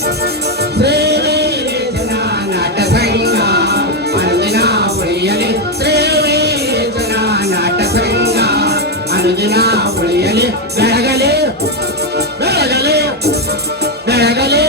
ಶ್ರೀ ವೀರೇಶನ ನಾಟ ಸಂಘ ಅನುದಿನ ಉಳಿಯಲಿ ಶ್ರೀ ವೀರೇಶನ ನಾಟ ಸಂಘ ಅನುದಿನ ಉಳಿಯಲಿ ಬೆಳಗಲಿ ಬೆಳಗಲಿ ಬೆಳಗಲಿ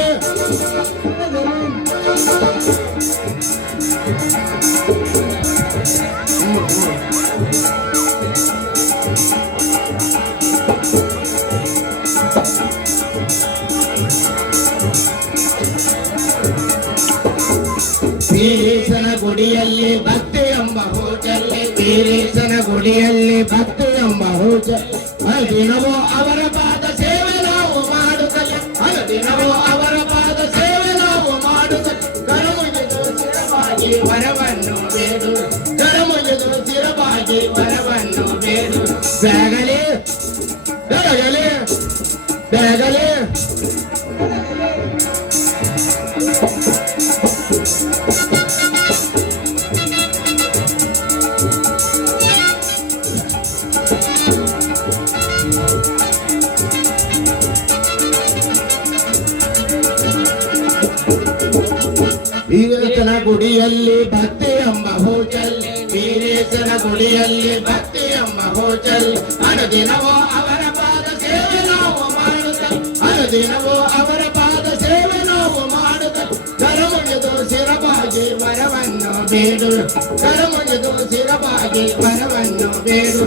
ವೀರೇಶನ ಗುಡಿಯಲ್ಲಿ ಭಕ್ತಿ ಎಂಬ ಹೂಚಲ್ಲಿ ವೀರೇಶನ ಗುಡಿಯಲ್ಲಿ ಭಕ್ತಿ ಎಂಬ ಹೂಚಲ್ಲಿ ಅನುದಿನವೂ ಅವರ ಪಾದ ಸೇವೆ ನಾವು ಮಾಡುತ್ತಲೇ ಅನುದಿನವೂ ಅವರ ಪಾದ ಸೇವೆ ನಾವು ಮಾಡುತ್ತಲೇ ಕರಮುಗಿದು ಸ್ಥಿರವಾಗಿ ವರವನ್ನು ಬೇಡು ಕರಮುಗಿದು ಸ್ಥಿರವಾಗಿ ವರವನ್ನು ಬೇಡು ಬೆಳಗಲಿ ಬೆಳಗಲಿ ಬೆಳಗಲಿ ವೀರೇಶನ ಗುಡಿಯಲ್ಲಿ ಭಕ್ತಿ ಎಂಬ ಹೂಚಲ್ಲಿ ವೀರೇಶನ ಗುಡಿಯಲ್ಲಿ ಭಕ್ತಿ ಎಂಬ ಹೂಚಲ್ಲಿ ಅನುದಿನವೂ ಅವರ ಪಾದ ಸೇವೆ ನಾವು ಮಾಡುತ್ತೇವೆ ಅನುದಿನವೂ ಅವರ ಪಾದ ಸೇವೆ ನಾವು ಮಾಡುತ್ತೇವೆ ಕರಮುಗಿದು ಶಿರಬಾಗಿ ವರವನ್ನು ಬೇಡು ಕರಮುಗಿದು ಶಿರಬಾಗಿ ವರವನ್ನು ಬೇಡು